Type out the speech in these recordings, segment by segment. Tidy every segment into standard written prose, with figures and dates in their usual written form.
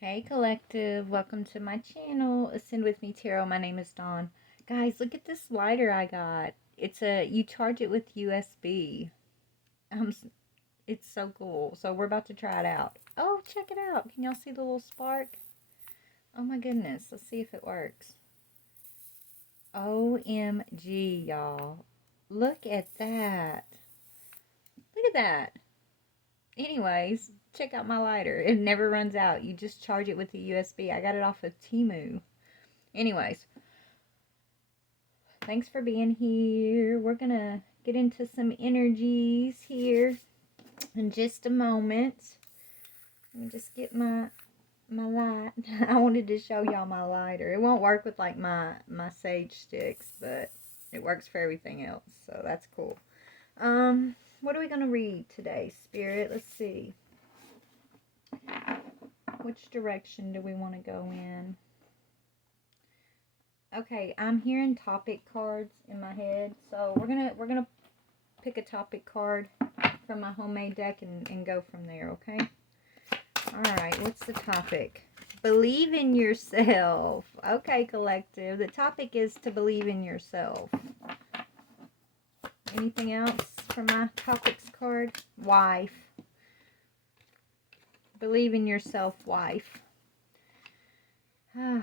Hey collective, welcome to my channel. Ascend with me tarot. My name is Dawn. Guys, look at this lighter I got. You charge it with USB. Um it's so cool. So we're about to try it out. Oh, check it out. Can y'all see the little spark? Oh my goodness. Let's see if it works. OMG, y'all. Look at that. Look at that. Anyways, check out my lighter. It never runs out. You just charge it with the USB. I got it off of Temu. Anyways, thanks for being here. We're going to get into some energies here in just a moment. Let me just get my light. I wanted to show y'all my lighter. It won't work with like my sage sticks, but it works for everything else. So that's cool. What are we going to read today, Spirit? Let's see. Which direction do we want to go in? Okay, I'm hearing topic cards in my head, so we're gonna pick a topic card from my homemade deck and go from there. Okay. All right. What's the topic? Believe in yourself. Okay, collective. The topic is to believe in yourself. Anything else from my topics card? Wife. Believe in yourself, wife. Okay,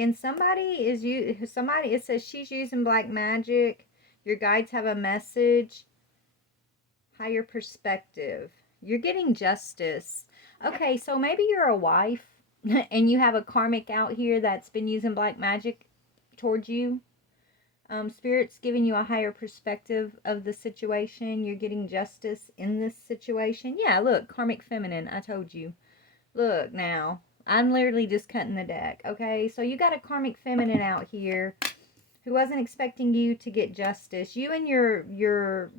and it says she's using black magic. Your guides have a message. Higher perspective. You're getting justice. Okay, so maybe you're a wife and you have a karmic out here that's been using black magic towards you. Spirit's giving you a higher perspective of the situation. You're getting justice in this situation. Yeah, look, karmic feminine. I told you. Look now. I'm literally just cutting the deck. Okay, so you got a karmic feminine out here who wasn't expecting you to get justice. You and your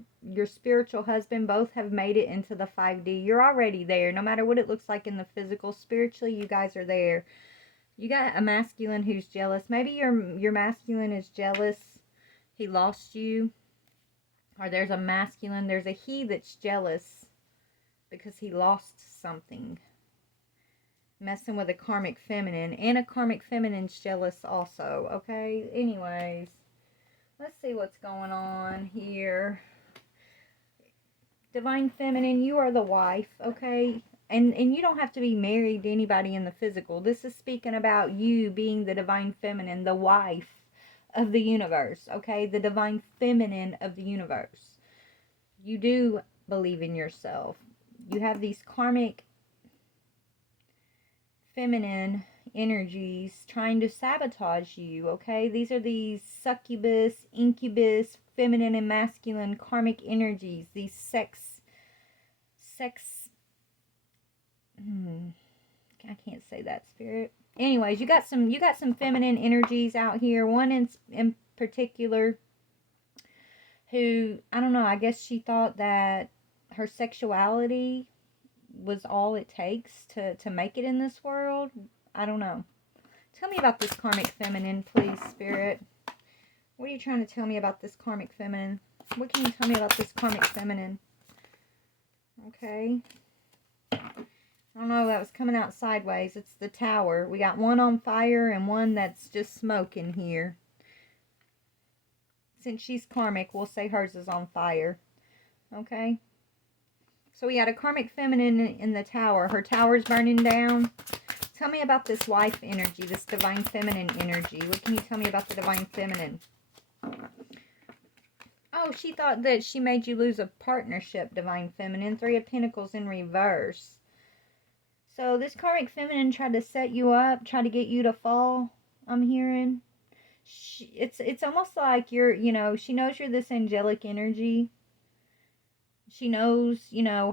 spiritual husband both have made it into the 5D. You're already there. No matter what it looks like in the physical, spiritually, you guys are there. You got a masculine who's jealous. Maybe your masculine is jealous. He lost you. Or there's a he that's jealous because he lost something. Messing with a karmic feminine. And a karmic feminine's jealous also. Okay? Anyways. Let's see what's going on here. Divine feminine, you are the wife. Okay? And you don't have to be married to anybody in the physical. This is speaking about you being the divine feminine. The wife of the universe. Okay? The divine feminine of the universe. You do believe in yourself. You have these karmic feminine energies trying to sabotage you, okay? These are these succubus, incubus, feminine and masculine karmic energies. These I can't say that, Spirit. Anyways, you got some feminine energies out here. One in particular who, I don't know, I guess she thought that her sexuality was all it takes to make it in this world. I don't know. Tell me about this karmic feminine, please, Spirit. What are you trying to tell me about this karmic feminine? What can you tell me about this karmic feminine? Okay. I don't know, that was coming out sideways. It's the Tower. We got one on fire and one that's just smoking here. Since she's karmic, we'll say hers is on fire. Okay. So we got a karmic feminine in the Tower. Her tower's burning down. Tell me about this wife energy, this divine feminine energy. What can you tell me about the divine feminine? Oh, she thought that she made you lose a partnership, divine feminine. Three of Pentacles in reverse. So this karmic feminine tried to set you up, try to get you to fall, I'm hearing. It's almost like she knows you're this angelic energy. She knows,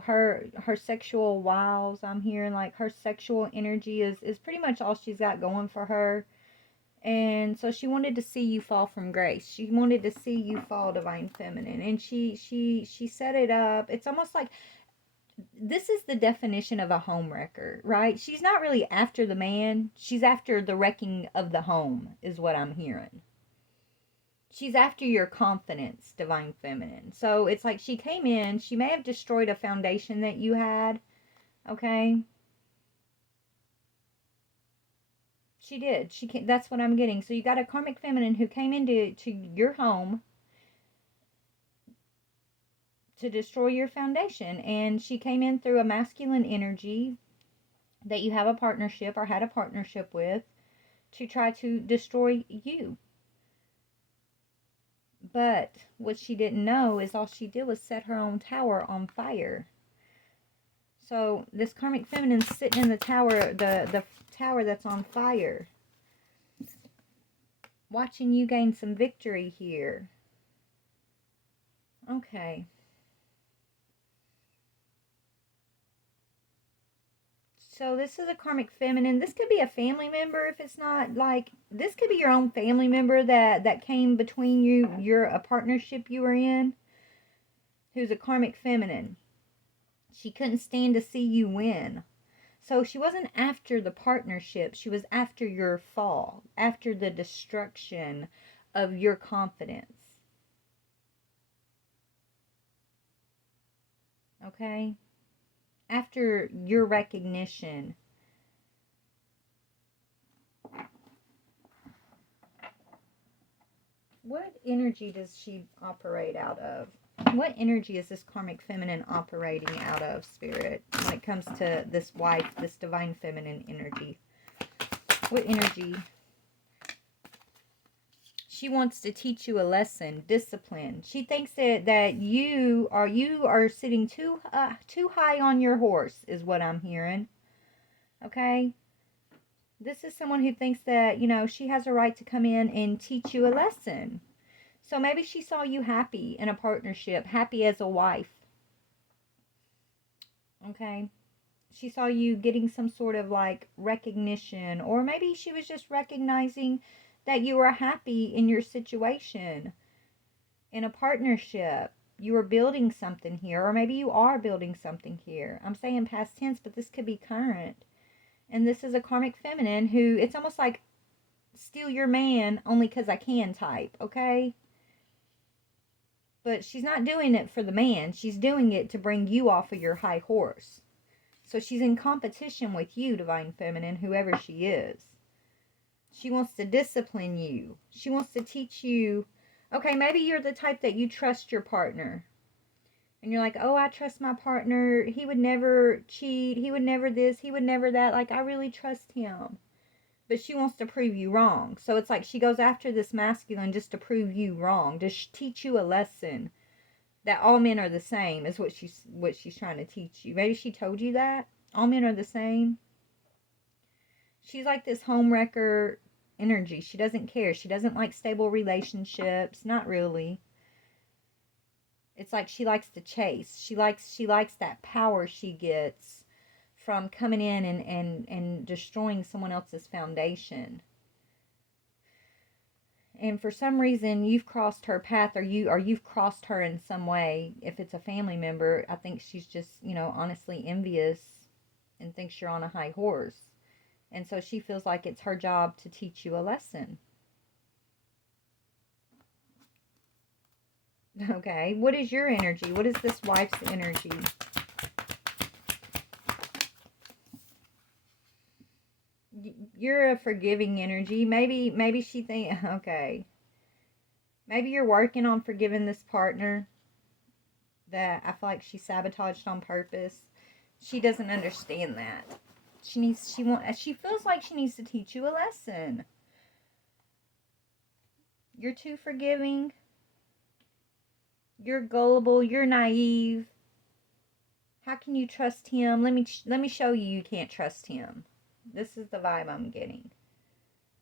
her sexual wiles. I'm hearing like her sexual energy is pretty much all she's got going for her. And so she wanted to see you fall from grace. She wanted to see you fall, divine feminine. And she set it up. It's almost like this is the definition of a home wrecker, right? She's not really after the man. She's after the wrecking of the home is what I'm hearing. She's after your confidence, divine feminine. So it's like she came in, she may have destroyed a foundation that you had, okay? She did. She came, that's what I'm getting. So you got a karmic feminine who came into your home to destroy your foundation, and she came in through a masculine energy that you have a partnership or had a partnership with to try to destroy you. But what she didn't know is all she did was set her own tower on fire. So this karmic feminine's sitting in the tower, the tower that's on fire, watching you gain some victory here. Okay. So this is a karmic feminine. This could be a family member if it's not like, this could be your own family member that came between you, a partnership you were in, who's a karmic feminine. She couldn't stand to see you win. So she wasn't after the partnership. She was after your fall, after the destruction of your confidence. Okay? After your recognition. What energy does she operate out of? What energy is this karmic feminine operating out of, Spirit, when it comes to this wife, this divine feminine energy? What energy? She wants to teach you a lesson, discipline. She thinks that you are sitting too high on your horse, is what I'm hearing. Okay? This is someone who thinks that, she has a right to come in and teach you a lesson. So maybe she saw you happy in a partnership, happy as a wife. Okay? She saw you getting some sort of like recognition, or maybe she was just recognizing that you were happy in your situation, in a partnership. You were building something here, or maybe you are building something here. I'm saying past tense, but this could be current. And this is a karmic feminine who, it's almost like steal your man only because I can type, okay? But she's not doing it for the man. She's doing it to bring you off of your high horse. So she's in competition with you, divine feminine, whoever she is. She wants to discipline you. She wants to teach you. Okay, maybe you're the type that you trust your partner. And you're like, oh, I trust my partner. He would never cheat. He would never this. He would never that. Like, I really trust him. But she wants to prove you wrong. So it's like she goes after this masculine just to prove you wrong. To teach you a lesson. That all men are the same is what she's trying to teach you. Maybe she told you that. All men are the same. She's like this homewrecker energy. She doesn't care. She doesn't like stable relationships. Not really. It's like she likes to chase. She likes that power she gets from coming in and destroying someone else's foundation. And for some reason you've crossed her path, or you've crossed her in some way. If it's a family member, I think she's just, honestly envious and thinks you're on a high horse. And so she feels like it's her job to teach you a lesson. Okay, what is your energy? What is this wife's energy? You're a forgiving energy. Maybe she think, okay. Maybe you're working on forgiving this partner that I feel like she sabotaged on purpose. She doesn't understand that. She feels like she needs to teach you a lesson. You're too forgiving. You're gullible. You're naive. How can you trust him? Let me show you you can't trust him. This is the vibe I'm getting.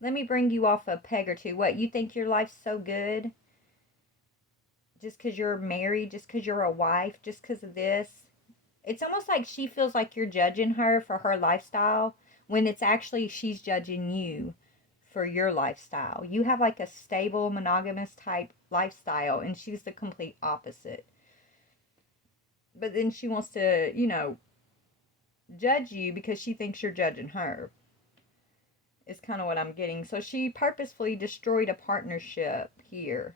Let me bring you off a peg or two. What, you think your life's so good? Just because you're married, just because you're a wife, just because of this? It's almost like she feels like you're judging her for her lifestyle, when it's actually she's judging you for your lifestyle. You have like a stable, monogamous type lifestyle, and she's the complete opposite. But then she wants to, judge you because she thinks you're judging her. is kind of what I'm getting. So she purposefully destroyed a partnership here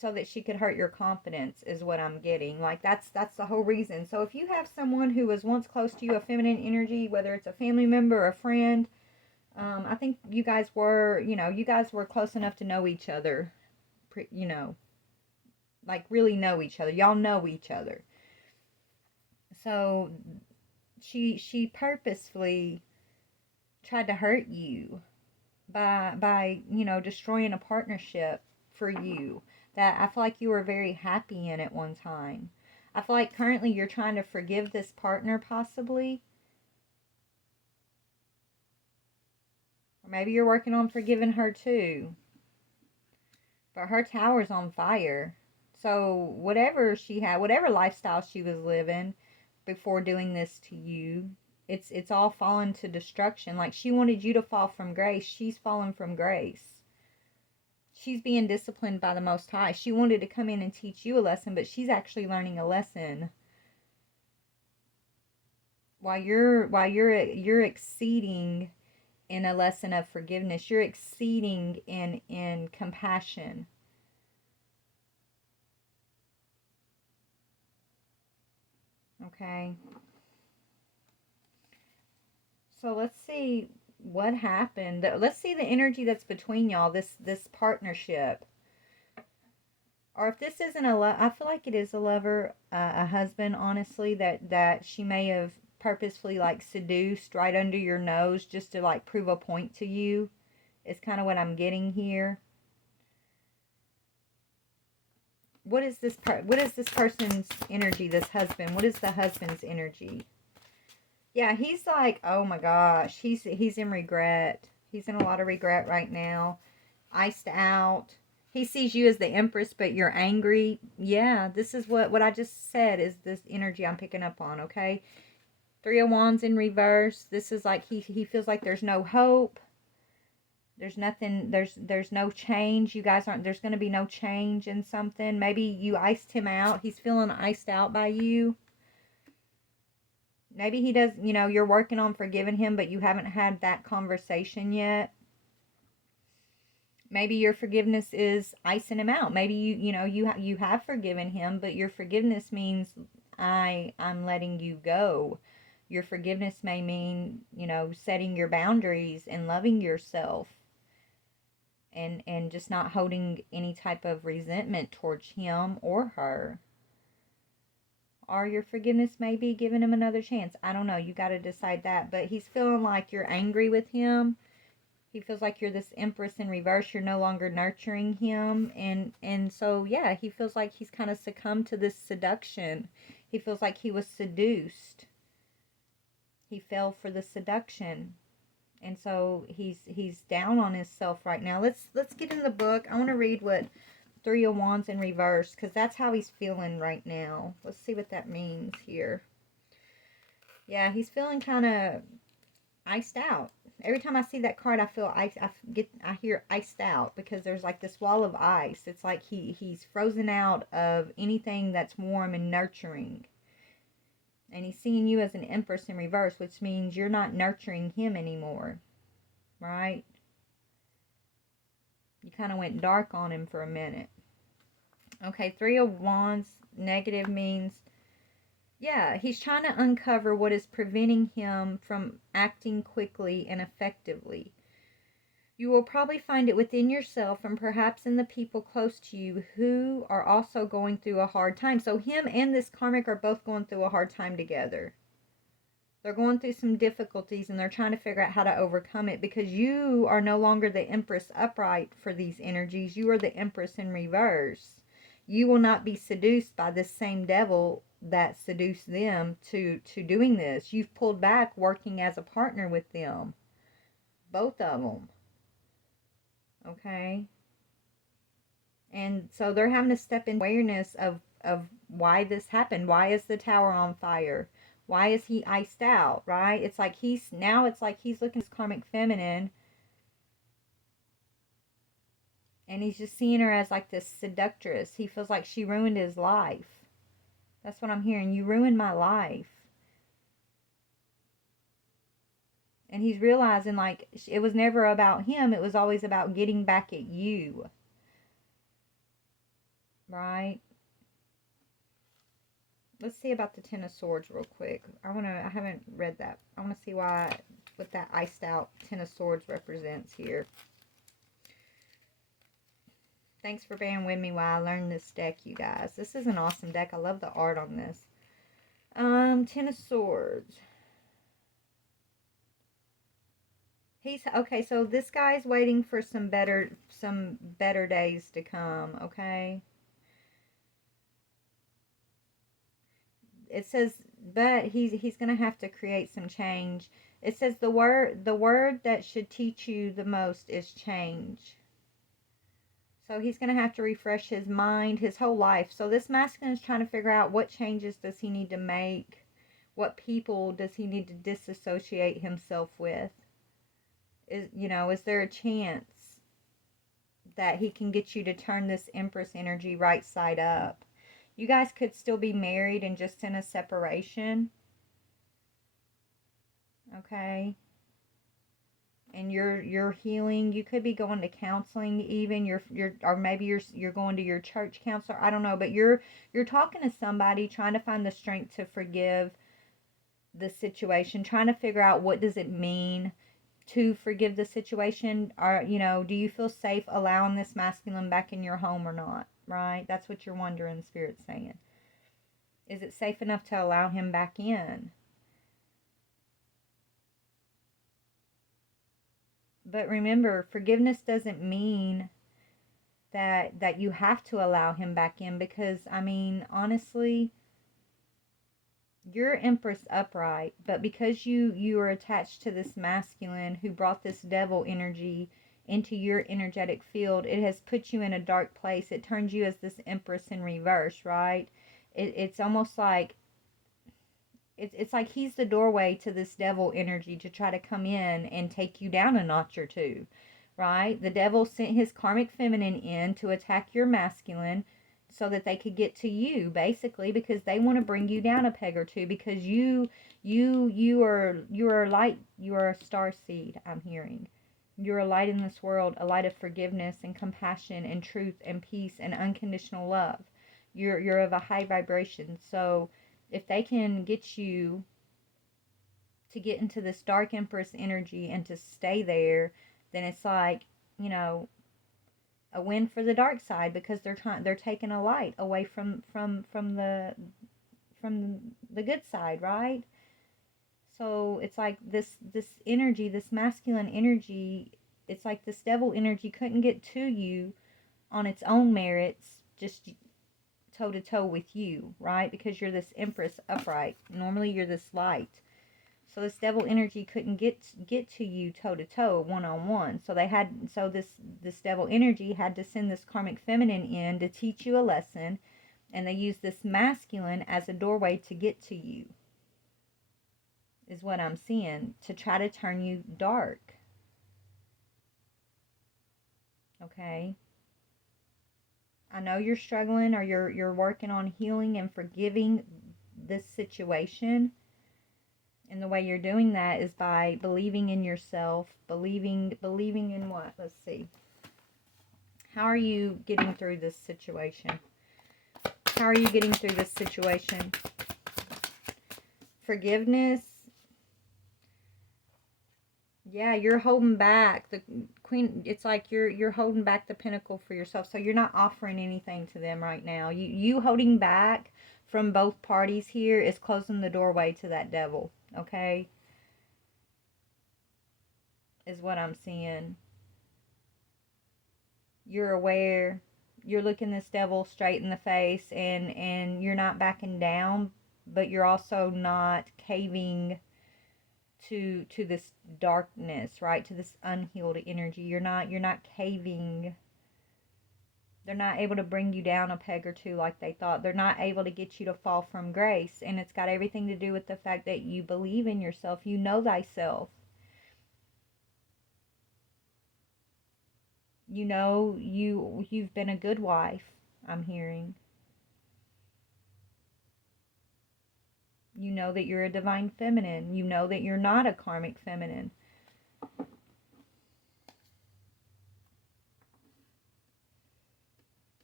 so that she could hurt your confidence is what I'm getting. Like that's the whole reason. So if you have someone who was once close to you, a feminine energy, whether it's a family member or a friend, I think you guys were, you guys were close enough to know each other, like really know each other. Y'all know each other. So she purposefully tried to hurt you by destroying a partnership for you that I feel like you were very happy in at one time. I feel like currently you're trying to forgive this partner possibly. Or maybe you're working on forgiving her too. But her tower's on fire. So whatever she had, whatever lifestyle she was living before doing this to you, it's all fallen to destruction. Like she wanted you to fall from grace. She's fallen from grace. She's being disciplined by the Most High. She wanted to come in and teach you a lesson, but she's actually learning a lesson. While you're exceeding in a lesson of forgiveness, you're exceeding in compassion. Okay. So let's see what happened. Let's see the energy that's between y'all, this partnership. Or if this isn't I feel like it is a lover, a husband, honestly, that she may have purposefully like seduced right under your nose just to like prove a point to you. Is kind of what I'm getting here. What is this person's energy, this husband? What is the husband's energy? Yeah, he's like, oh my gosh, he's in regret. He's in a lot of regret right now. Iced out. He sees you as the Empress, but you're angry. Yeah, this is what I just said is this energy I'm picking up on, okay? Three of Wands in reverse. This is like he feels like there's no hope. There's nothing, there's no change. You guys aren't, there's going to be no change in something. Maybe you iced him out. He's feeling iced out by you. Maybe he does, you're working on forgiving him, but you haven't had that conversation yet. Maybe your forgiveness is icing him out. Maybe you have forgiven him, but your forgiveness means I'm letting you go. Your forgiveness may mean, setting your boundaries and loving yourself. And just not holding any type of resentment towards him or her. Or your forgiveness may be giving him another chance. I don't know. You got to decide that. But he's feeling like you're angry with him. He feels like you're this Empress in reverse. You're no longer nurturing him. And so, yeah, he feels like he's kind of succumbed to this seduction. He feels like he was seduced. He fell for the seduction. And so he's down on himself right now. Let's get in the book. I want to read what Three of Wands in reverse, because that's how he's feeling right now. Let's see what that means here. Yeah, he's feeling kind of iced out. Every time I see that card, I feel ice. I hear iced out because there's like this wall of ice. It's like he's frozen out of anything that's warm and nurturing. And he's seeing you as an Empress in reverse, which means you're not nurturing him anymore. Right? You kind of went dark on him for a minute. Okay, Three of Wands negative means, yeah, he's trying to uncover what is preventing him from acting quickly and effectively. You will probably find it within yourself and perhaps in the people close to you who are also going through a hard time. So him and this karmic are both going through a hard time together. They're going through some difficulties and they're trying to figure out how to overcome it because you are no longer the Empress upright for these energies. You are the Empress in reverse. You will not be seduced by this same devil that seduced them to doing this. You've pulled back working as a partner with them. Both of them. Okay? And so they're having to step in awareness of why this happened. Why is the tower on fire? Why is he iced out, right? It's like he's looking at his karmic feminine and he's just seeing her as like this seductress. He feels like she ruined his life. That's what I'm hearing. You ruined my life. And he's realizing, like, it was never about him. It was always about getting back at you. Right? Let's see about the Ten of Swords real quick. I haven't read that. I want to see what that iced out Ten of Swords represents here. Thanks for bearing with me while I learn this deck, you guys. This is an awesome deck. I love the art on this. Ten of Swords. Okay, so this guy's waiting for some better days to come, okay? It says, but he's going to have to create some change. It says the word that should teach you the most is change. So he's going to have to refresh his mind, his whole life. So this masculine is trying to figure out what changes does he need to make? What people does he need to disassociate himself with? Is there a chance that he can get you to turn this Empress energy right side up? You guys could still be married and just in a separation. Okay? And you're healing. You could be going to counseling even. Or maybe you're going to your church counselor. I don't know, but you're talking to somebody, trying to find the strength to forgive the situation, trying to figure out what does it mean to forgive the situation. Or, do you feel safe allowing this masculine back in your home or not? Right? That's what you're wondering, Spirit's saying. Is it safe enough to allow him back in? But remember, forgiveness doesn't mean that you have to allow him back in, because, I mean, honestly, you're Empress upright, but because you are attached to this masculine who brought this devil energy into your energetic field, it has put you in a dark place. It turns you as this Empress in reverse, right? It's almost like it's like he's the doorway to this devil energy to try to come in and take you down a notch or two, right? The devil sent his karmic feminine in to attack your masculine so that they could get to you, basically, because they want to bring you down a peg or two, because you are light, you are a star seed, I'm hearing. You're a light in this world, a light of forgiveness and compassion and truth and peace and unconditional love. You're of a high vibration. So if they can get you to get into this dark Empress energy and to stay there, then it's like, a win for the dark side, because they're taking a light away from the good side, right? So it's like this energy, this masculine energy, it's like this devil energy couldn't get to you on its own merits, just toe to toe with you, right? Because you're this Empress upright. Normally you're this light. So this devil energy couldn't get to you toe to toe, one on one. So this devil energy had to send this karmic feminine in to teach you a lesson, and they used this masculine as a doorway to get to you. Is what I'm seeing, to try to turn you dark. Okay? I know you're struggling, or you're working on healing and forgiving this situation. And the way you're doing that is by believing in yourself, believing in what? Let's see. How are you getting through this situation? How are you getting through this situation? Forgiveness. Yeah, you're holding back the Queen. It's like you're holding back the Pentacle for yourself. So you're not offering anything to them right now. You holding back from both parties here is closing the doorway to that devil. Okay? Is what I'm seeing. You're aware. You're looking this devil straight in the face, and you're not backing down, but you're also not caving to this darkness, right? To this unhealed energy. You're not caving. They're not able to bring you down a peg or two like they thought. They're not able to get you to fall from grace. And it's got everything to do with the fact that you believe in yourself. You know thyself. You know you've been a good wife, I'm hearing. You know that you're a divine feminine. You know that you're not a karmic feminine.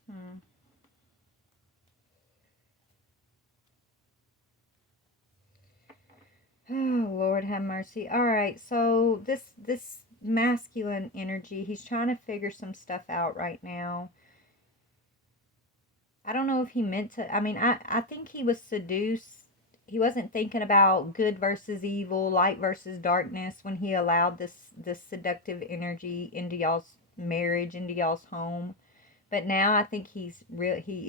Hmm. Oh, Lord have mercy. All right, so this masculine energy, he's trying to figure some stuff out right now. I don't know if he meant to. I mean, I think he was seduced. He wasn't thinking about good versus evil, light versus darkness when he allowed this seductive energy into y'all's marriage, into y'all's home. But now I think he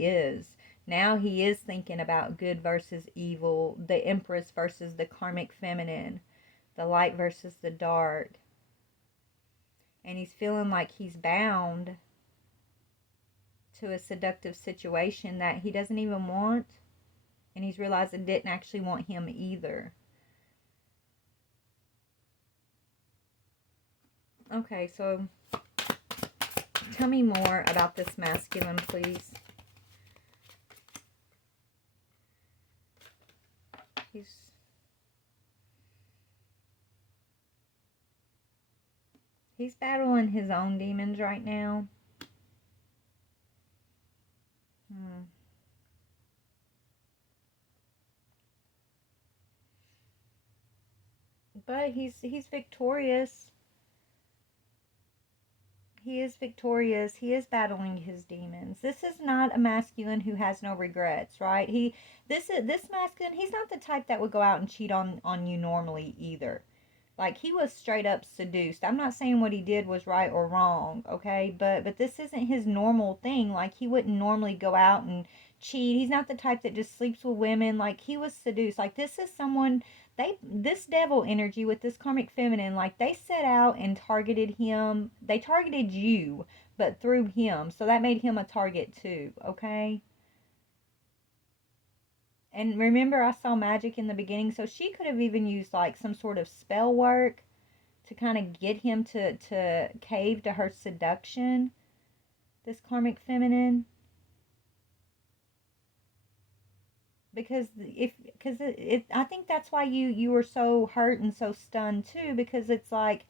is. Now he is thinking about good versus evil, the empress versus the karmic feminine, the light versus the dark. And he's feeling like he's bound to a seductive situation that he doesn't even want. And he's realized it didn't actually want him either. Okay, so tell me more about this masculine, please. He's battling his own demons right now. But he's victorious. He is victorious. He is battling his demons. This is not a masculine who has no regrets, right? This masculine, he's not the type that would go out and cheat on you normally either. Like, he was straight up seduced. I'm not saying what he did was right or wrong, okay? But this isn't his normal thing. Like, he wouldn't normally go out and cheat. He's not the type that just sleeps with women. Like, he was seduced. Like, this is someone, this devil energy with this karmic feminine, like, they set out and targeted him. They targeted you, but through him. So that made him a target too, okay? And remember, I saw magic in the beginning, so she could have even used like some sort of spell work to kind of get him to cave to her seduction, this karmic feminine. Because I think that's why you were so hurt and so stunned too, because it's like,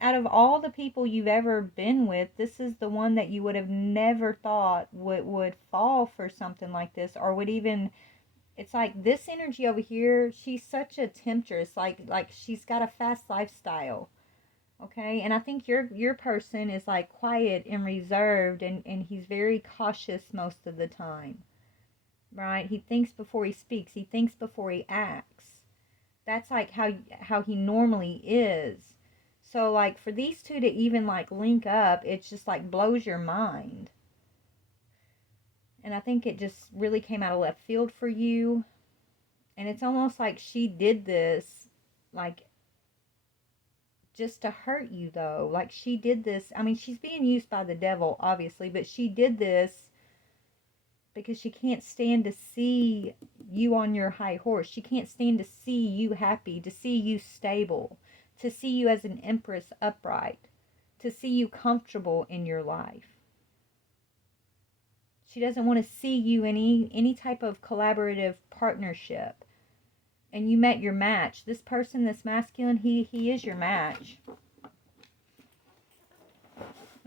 out of all the people you've ever been with, this is the one that you would have never thought would fall for something like this, or would even. It's like this energy over here, she's such a temptress, like she's got a fast lifestyle. Okay? And I think your person is like quiet and reserved, and he's very cautious most of the time. Right? He thinks before he speaks, he thinks before he acts. That's like how he normally is. So like for these two to even like link up, it's just like blows your mind. And I think it just really came out of left field for you. And it's almost like she did this, like, just to hurt you, though. Like, she did this. I mean, she's being used by the devil, obviously, but she did this because she can't stand to see you on your high horse. She can't stand to see you happy, to see you stable, to see you as an empress upright, to see you comfortable in your life. She doesn't want to see you in any type of collaborative partnership. And you met your match. This person, this masculine, he is your match.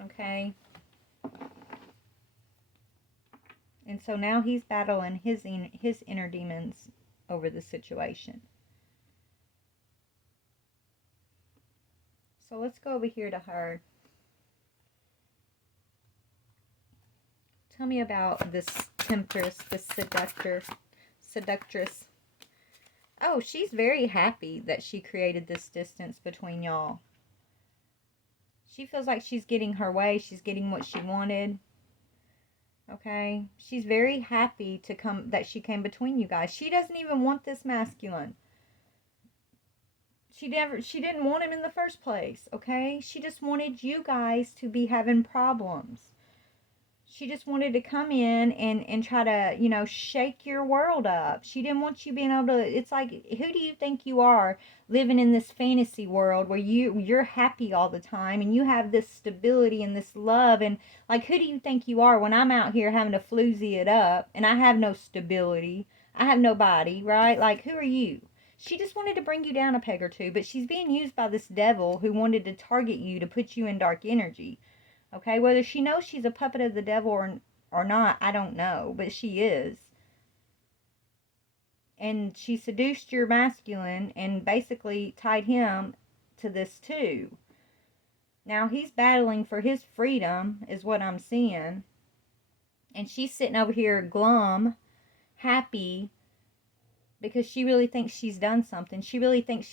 Okay? And so now he's battling his inner demons over the situation. So let's go over here to her. Tell me about this temptress, this seductress. Oh, she's very happy that she created this distance between y'all. She feels like she's getting her way. She's getting what she wanted. Okay? She's very happy that she came between you guys. She doesn't even want this masculine. She didn't want him in the first place, okay? She just wanted you guys to be having problems. She just wanted to come in and try to, shake your world up. She didn't want you being able to. It's like, who do you think you are living in this fantasy world where you're happy all the time and you have this stability and this love, and like, who do you think you are when I'm out here having to floozy it up and I have no stability? I have nobody, right? Like, who are you? She just wanted to bring you down a peg or two, but she's being used by this devil who wanted to target you to put you in dark energy. Okay, whether she knows she's a puppet of the devil or not, I don't know, but she is. And she seduced your masculine and basically tied him to this too. Now he's battling for his freedom, is what I'm seeing. And she's sitting over here glum, happy, because she really thinks she's done something. She really thinks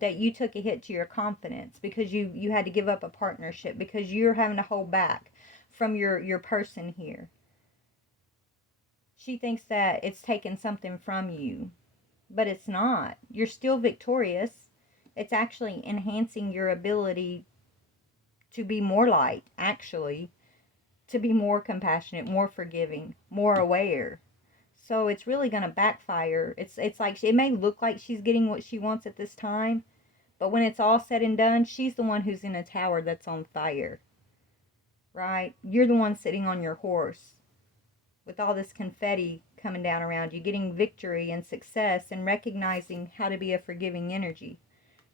that you took a hit to your confidence because you had to give up a partnership, because you're having to hold back from your person here. She thinks that it's taken something from you, but it's not. You're still victorious. It's actually enhancing your ability to be more light, actually, to be more compassionate, more forgiving, more aware. So it's really going to backfire. It's like, it may look like she's getting what she wants at this time, but when it's all said and done, she's the one who's in a tower that's on fire. Right? You're the one sitting on your horse with all this confetti coming down around you, getting victory and success and recognizing how to be a forgiving energy.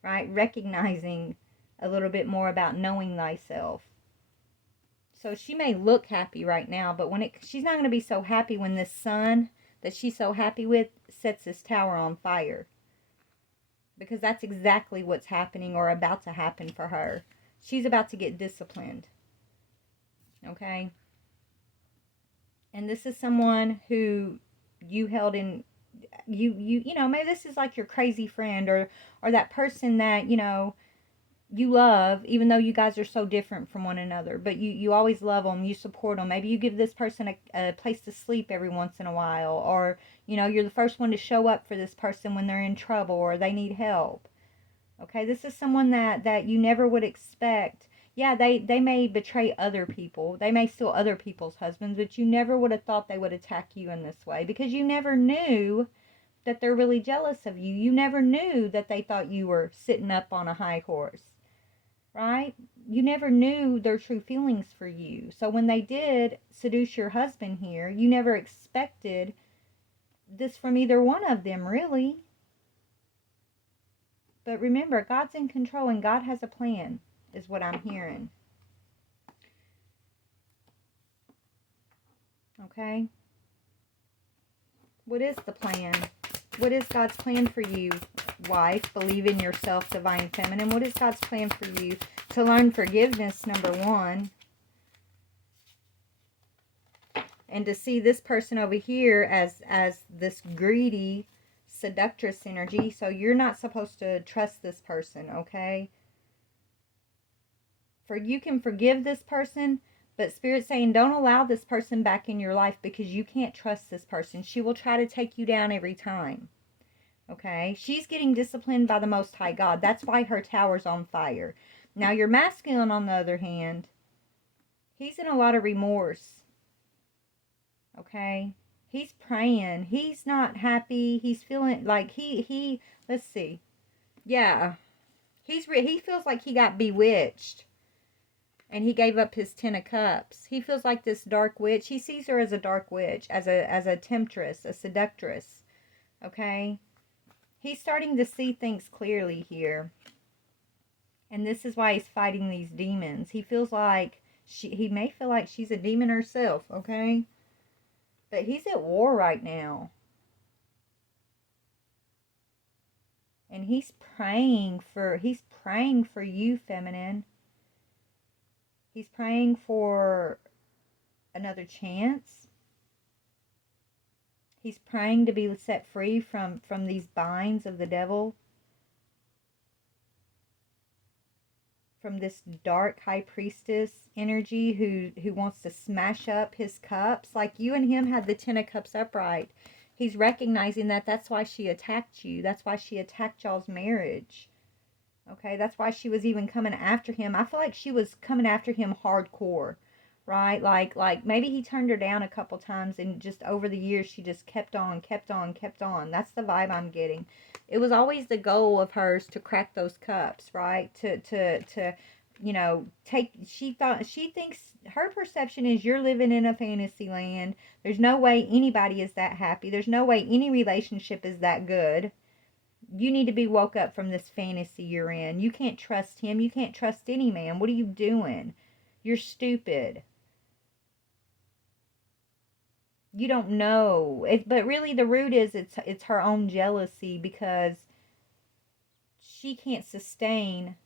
Right? Recognizing a little bit more about knowing thyself. So she may look happy right now, but she's not going to be so happy when this sun that she's so happy with sets this tower on fire. Because that's exactly what's happening or about to happen for her. She's about to get disciplined. Okay? And this is someone who you held in, you know, maybe this is like your crazy friend or that person that, you know, you love, even though you guys are so different from one another, but you always love them, you support them. Maybe you give this person a place to sleep every once in a while, or, you know, you're the first one to show up for this person when they're in trouble or they need help. Okay, this is someone that you never would expect. Yeah, they may betray other people, they may steal other people's husbands, but you never would have thought they would attack you in this way, because you never knew that they're really jealous of you. You never knew that they thought you were sitting up on a high horse. Right? You never knew their true feelings for you. So when they did seduce your husband here, you never expected this from either one of them, really. But remember, God's in control and God has a plan, is what I'm hearing. Okay? What is the plan? What is God's plan for you, wife? Believe in yourself, divine feminine. What is God's plan for you? To learn forgiveness, number one. And to see this person over here as this greedy seductress energy. So you're not supposed to trust this person, okay? For you can forgive this person, but Spirit's saying don't allow this person back in your life because you can't trust this person. She will try to take you down every time. Okay? She's getting disciplined by the Most High God. That's why her tower's on fire. Now your masculine, on the other hand, he's in a lot of remorse. Okay? He's praying. He's not happy. He's feeling like he let's see. Yeah. He feels like he got bewitched. And he gave up his 10 of cups. He feels like this dark witch. He sees her as a dark witch, as a temptress, a seductress. Okay? He's starting to see things clearly here. And this is why he's fighting these demons. He feels like he may feel like she's a demon herself, okay? But he's at war right now. And he's praying for you, feminine. He's praying for another chance. He's praying to be set free from these binds of the devil. From this dark high priestess energy who wants to smash up his cups. Like you and him had the 10 of cups upright. He's recognizing that that's why she attacked you. That's why she attacked y'all's marriage. Okay, that's why she was even coming after him. I feel like she was coming after him hardcore, right? Like maybe he turned her down a couple times, and just over the years she just kept on. That's the vibe I'm getting. It was always the goal of hers to crack those cups, right? To she thinks her perception is you're living in a fantasy land. There's no way anybody is that happy. There's no way any relationship is that good. You need to be woke up from this fantasy you're in. You can't trust him. You can't trust any man. What are you doing? You're stupid. You don't know. But really the root is it's her own jealousy because she can't sustain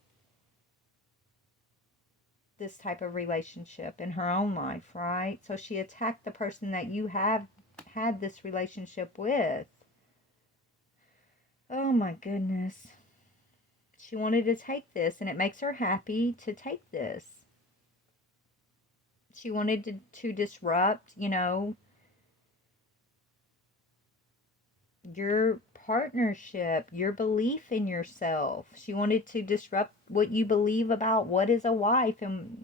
this type of relationship in her own life, right? So she attacked the person that you have had this relationship with. Oh my goodness. She wanted to take this, and it makes her happy to take this. She wanted to disrupt, your partnership, your belief in yourself. She wanted to disrupt what you believe about what is a wife and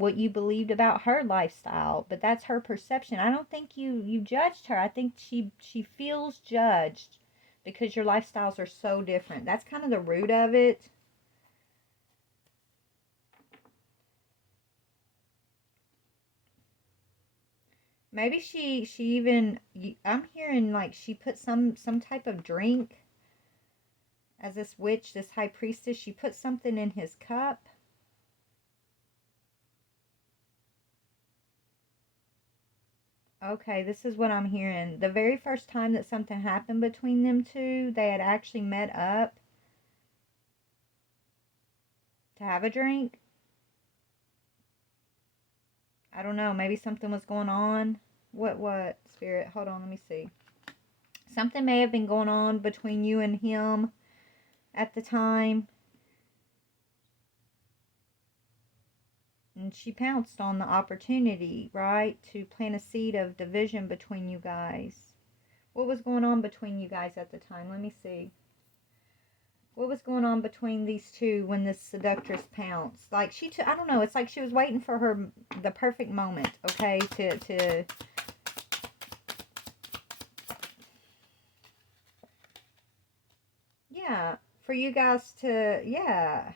what you believed about her lifestyle. But that's her perception. I don't think you judged her. I think she feels judged because your lifestyles are so different. That's kind of the root of it. Maybe she even, I'm hearing like she put some type of drink as this witch, this high priestess. She put something in his cup. Okay, this is what I'm hearing. The very first time that something happened between them two, they had actually met up to have a drink. I don't know, maybe something was going on. What, Spirit? Hold on, let me see. Something may have been going on between you and him at the time. And she pounced on the opportunity, right, to plant a seed of division between you guys. What was going on between you guys at the time? Let me see. What was going on between these two when this seductress pounced? Like I don't know. It's like she was waiting for the perfect moment, okay, to yeah, for you guys to, yeah,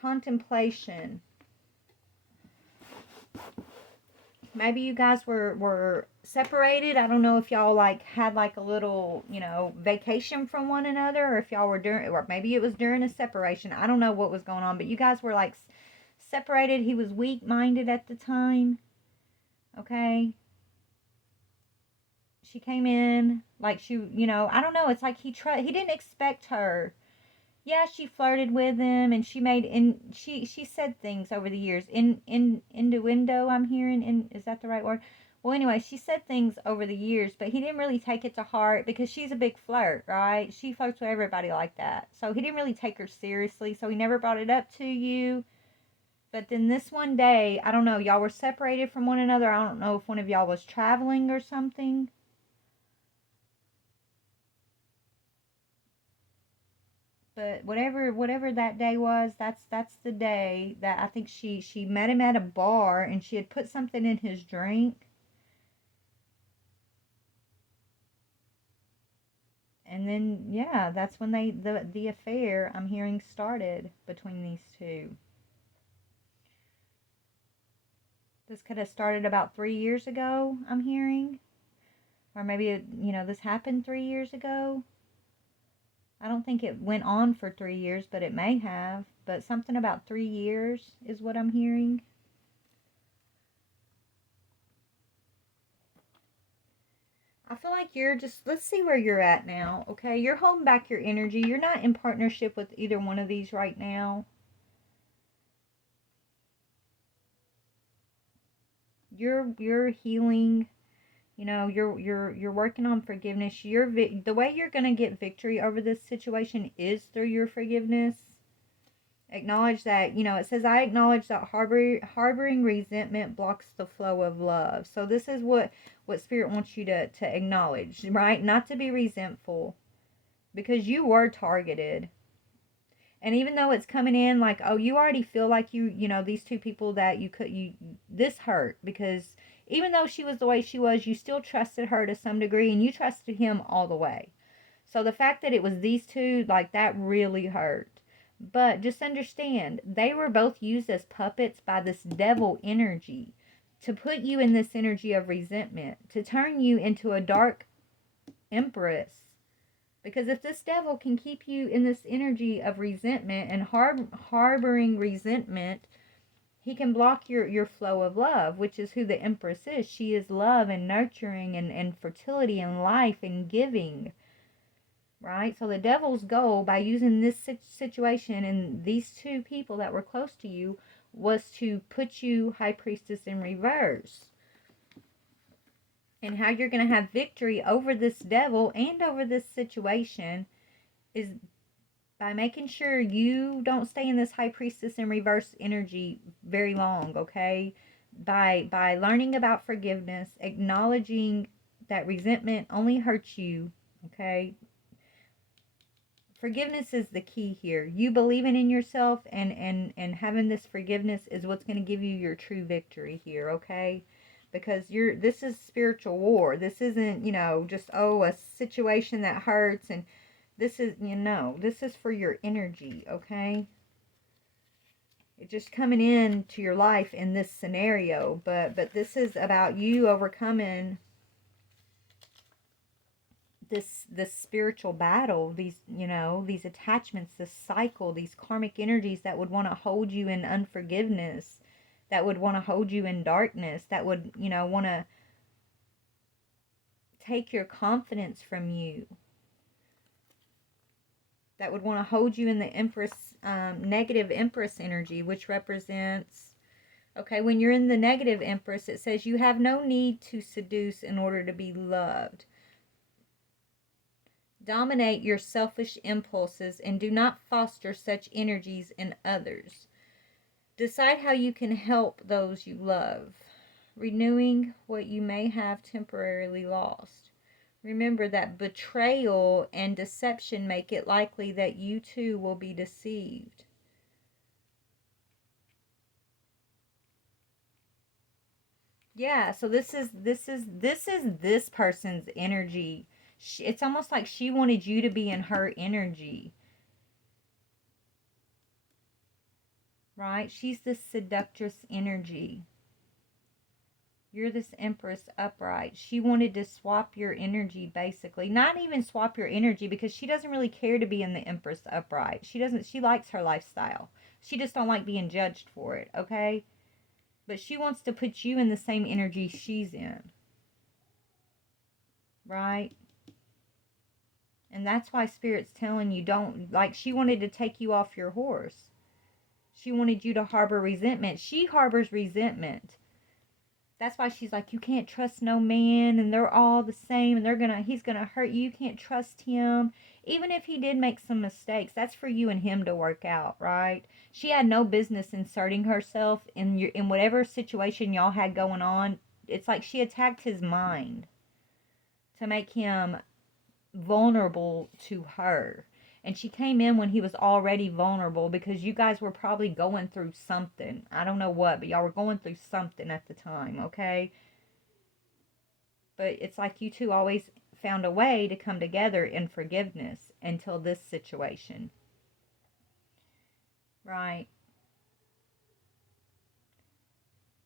contemplation. Maybe you guys were separated. I don't know if y'all like had like a little, vacation from one another, or if y'all were during, or maybe it was during a separation. I don't know what was going on, but you guys were like separated. He was weak-minded at the time. Okay. She came in like I don't know. It's like he didn't expect her. Yeah, she flirted with him, and she said things over the years. Innuendo, I'm hearing. Is that the right word? Well, anyway, she said things over the years, but he didn't really take it to heart because she's a big flirt, right? She flirts with everybody like that. So he didn't really take her seriously, so he never brought it up to you. But then this one day, I don't know, y'all were separated from one another. I don't know if one of y'all was traveling or something. But whatever that day was, that's the day that I think she met him at a bar, and she had put something in his drink. And then yeah, that's when the affair, I'm hearing, started between these two. This could have started about 3 years ago, I'm hearing. Or maybe this happened 3 years ago. I don't think it went on for 3 years, but it may have. But something about 3 years is what I'm hearing. I feel like let's see where you're at now, okay? You're holding back your energy. You're not in partnership with either one of these right now. You're healing. You're working on forgiveness. The way you're going to get victory over this situation is through your forgiveness. Acknowledge that, it says, I acknowledge that harboring resentment blocks the flow of love. So this is what Spirit wants you to acknowledge, right? Not to be resentful, because you were targeted. And even though it's coming in like, oh, you already feel like these two people that this hurt, because even though she was the way she was, you still trusted her to some degree, and you trusted him all the way. So the fact that it was these two, like, that really hurt. But just understand, they were both used as puppets by this devil energy to put you in this energy of resentment, to turn you into a dark empress. Because if this devil can keep you in this energy of resentment and harboring resentment, he can block your flow of love, which is who the empress is. She is love and nurturing and fertility and life and giving. Right? So the devil's goal by using this situation and these two people that were close to you was to put you, High Priestess, in reverse. And how you're going to have victory over this devil and over this situation is by making sure you don't stay in this High Priestess in reverse energy very long, okay? By learning about forgiveness, acknowledging that resentment only hurts you, okay? Forgiveness is the key here. You believing in yourself and having this forgiveness is what's going to give you your true victory here, okay? Because this is spiritual war. This isn't, just a situation that hurts, and this is, this is for your energy, okay? It's just coming into your life in this scenario, but this is about you overcoming this spiritual battle, these attachments, this cycle, these karmic energies that would want to hold you in unforgiveness, that would want to hold you in darkness, that would want to take your confidence from you, that would want to hold you in the empress, negative empress energy, which represents, okay, when you're in the negative empress, it says you have no need to seduce in order to be loved. Dominate your selfish impulses and do not foster such energies in others. Decide how you can help those you love, renewing what you may have temporarily lost. Remember that betrayal and deception make it likely that you too will be deceived. Yeah, so this is this person's energy. It's almost like she wanted you to be in her energy. Right? She's this seductress energy. You're this empress upright. She wanted to swap your energy, basically. Not even swap your energy, because she doesn't really care to be in the empress upright. She likes her lifestyle. She just don't like being judged for it, okay? But she wants to put you in the same energy she's in. Right? And that's why Spirit's telling you don't, like, she wanted to take you off your horse. She wanted you to harbor resentment. She harbors resentment. That's why she's like, you can't trust no man, and they're all the same, and he's gonna hurt you. You can't trust him. Even if he did make some mistakes, that's for you and him to work out, right? She had no business inserting herself in whatever situation y'all had going on. It's like she attacked his mind to make him vulnerable to her. And she came in when he was already vulnerable, because you guys were probably going through something. I don't know what, but y'all were going through something at the time, okay? But it's like you two always found a way to come together in forgiveness until this situation. Right?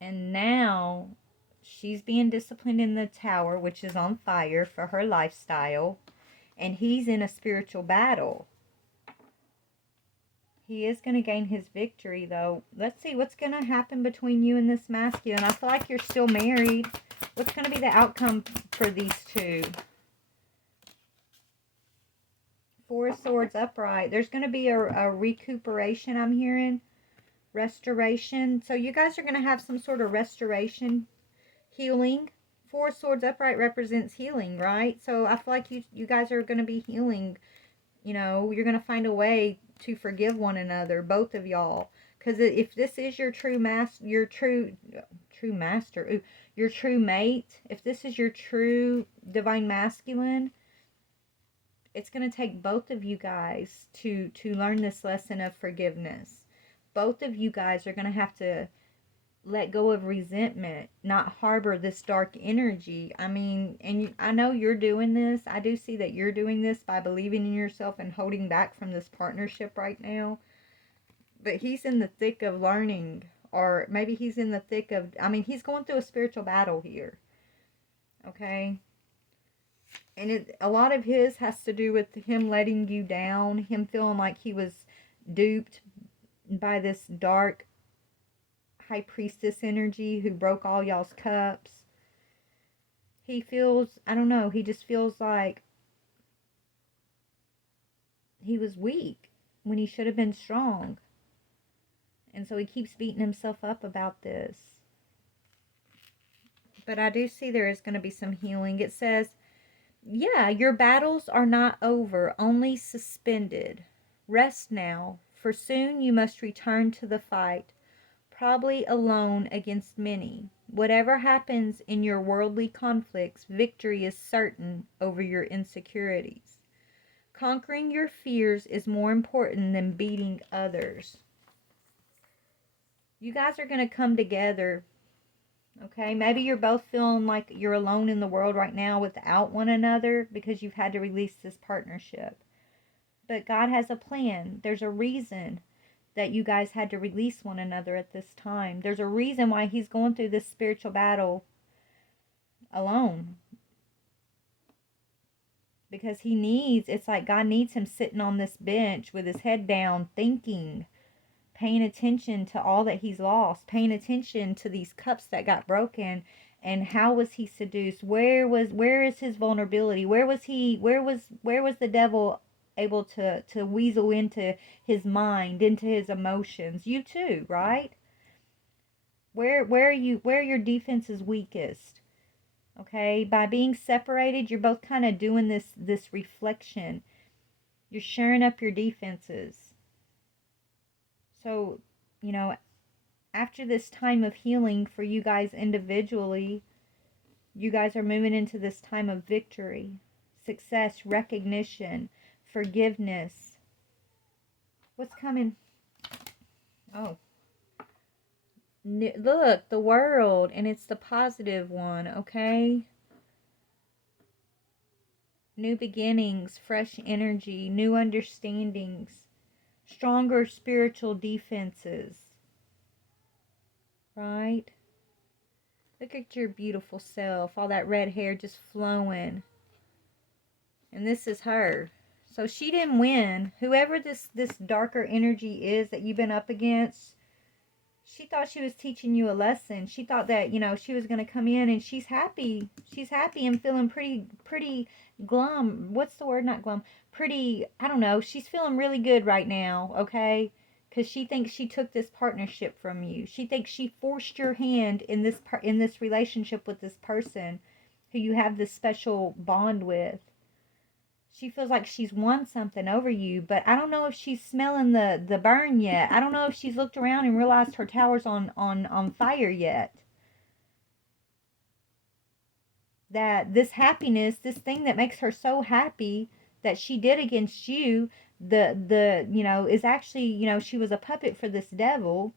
And now she's being disciplined in the tower, which is on fire for her lifestyle. And he's in a spiritual battle. He is going to gain his victory, though. Let's see what's going to happen between you and this masculine. I feel like you're still married. What's going to be the outcome for these two? Four of Swords upright. There's going to be a recuperation, I'm hearing. Restoration. So you guys are going to have some sort of restoration, healing. Four of Swords upright represents healing, right? So I feel like you guys are going to be healing. You're going to find a way to forgive one another, both of y'all. Because if this is your true master, your true mate, if this is your true divine masculine, it's going to take both of you guys to learn this lesson of forgiveness. Both of you guys are going to have to let go of resentment, not harbor this dark energy. I mean, and I know you're doing this. I do see that you're doing this by believing in yourself and holding back from this partnership right now. But he's in the thick of learning, or maybe he's in the thick of, I mean, he's going through a spiritual battle here. Okay? And a lot of his has to do with him letting you down, him feeling like he was duped by this dark high priestess energy who broke all y'all's cups. He feels, I don't know, he just feels like he was weak when he should have been strong. And so he keeps beating himself up about this. But I do see there is going to be some healing. It says, yeah, your battles are not over, only suspended. Rest now, for soon you must return to the fight, probably alone against many. Whatever happens in your worldly conflicts, victory is certain over your insecurities. Conquering your fears is more important than beating others. You guys are going to come together. Okay, maybe you're both feeling like you're alone in the world right now without one another because you've had to release this partnership. But God has a plan. There's a reason that you guys had to release one another at this time. There's a reason why he's going through this spiritual battle alone. Because it's like God needs him sitting on this bench with his head down, thinking, paying attention to all that he's lost, paying attention to these cups that got broken, and how was he seduced? Where is his vulnerability? Where was the devil able to weasel into his mind, into his emotions? You too, right? Where are your defense is weakest? Okay, by being separated, you're both kind of doing this reflection. You're sharing up your defenses. So, after this time of healing for you guys individually, you guys are moving into this time of victory, success, recognition, forgiveness. What's coming? Oh. Look, the world, and it's the positive one, okay? New beginnings, fresh energy, new understandings, stronger spiritual defenses, right? Look at your beautiful self, all that red hair just flowing. And this is her. So she didn't win. Whoever this darker energy is that you've been up against, she thought she was teaching you a lesson. She thought that, she was going to come in and she's happy. She's happy and feeling pretty glum. What's the word? Not glum. Pretty, I don't know. She's feeling really good right now, okay? Because she thinks she took this partnership from you. She thinks she forced your hand in this relationship with this person who you have this special bond with. She feels like she's won something over you, but I don't know if she's smelling the burn yet. I don't know if she's looked around and realized her tower's on fire yet. That this happiness, this thing that makes her so happy that she did against you, is actually, she was a puppet for this devil,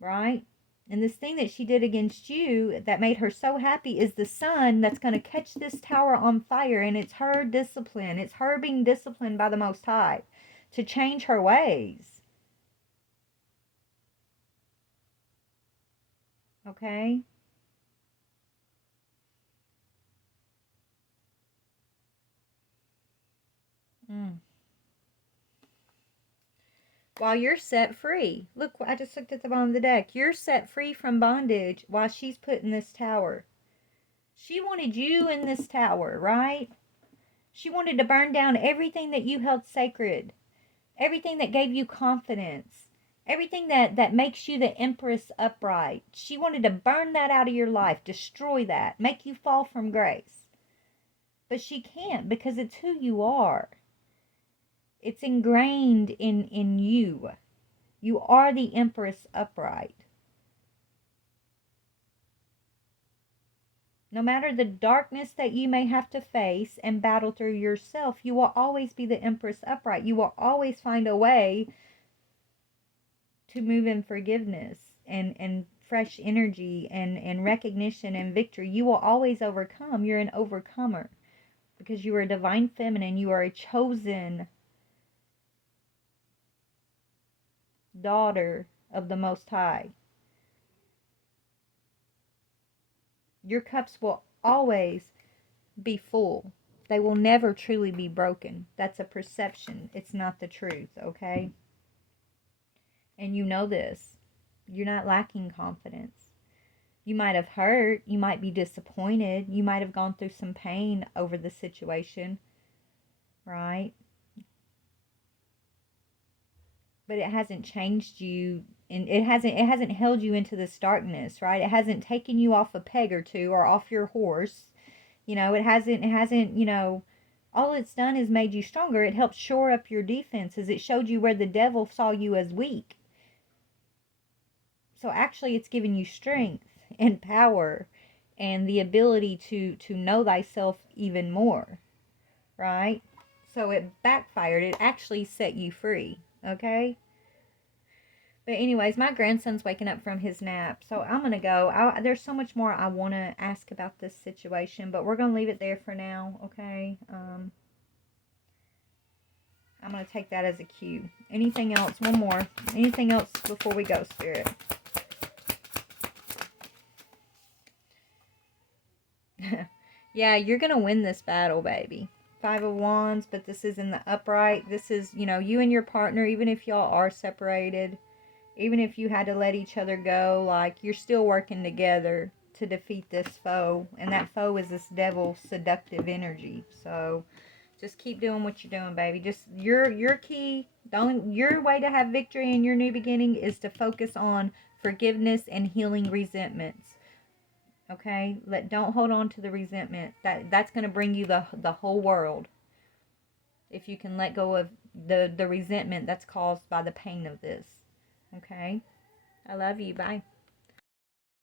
right? And this thing that she did against you that made her so happy is the sun that's going to catch this tower on fire. And it's her discipline. It's her being disciplined by the Most High to change her ways. Okay? While you're set free. Look, I just looked at the bottom of the deck. You're set free from bondage while she's put in this tower. She wanted you in this tower, right? She wanted to burn down everything that you held sacred. Everything that gave you confidence. Everything that makes you the Empress upright. She wanted to burn that out of your life. Destroy that. Make you fall from grace. But she can't because it's who you are. It's ingrained in you. You are the Empress upright. No matter the darkness that you may have to face and battle through yourself, you will always be the Empress upright. You will always find a way to move in forgiveness and fresh energy and recognition and victory. You will always overcome. You're an overcomer because you are a divine feminine. You are a chosen. daughter of the Most High. Your cups will always be full. They will never truly be broken. That's a perception. It's not the truth, okay? And you know this. You're not lacking confidence. You might have hurt. You might be disappointed. You might have gone through some pain over the situation, right? But it hasn't changed you, and it hasn't held you into this darkness, right? It hasn't taken you off a peg or two or off your horse. It hasn't, all it's done is made you stronger. It helped shore up your defenses. It showed you where the devil saw you as weak. So actually it's given you strength and power and the ability to know thyself even more, right? So it backfired. It actually set you free, okay? But anyways, my grandson's waking up from his nap, so I'm going to go. There's so much more I want to ask about this situation, but we're going to leave it there for now, okay? I'm going to take that as a cue. Anything else? One more. Anything else before we go, Spirit? Yeah, you're going to win this battle, baby. Five of Wands, but this is in the upright. This is, you and your partner, even if y'all are separated, even if you had to let each other go, like, you're still working together to defeat this foe. And that foe is this devil seductive energy. So just keep doing what you're doing, baby. Just your key, your way to have victory in your new beginning is to focus on forgiveness and healing resentments. Okay? Don't hold on to the resentment. That's going to bring you the whole world. If you can let go of the resentment that's caused by the pain of this. Okay? I love you. Bye.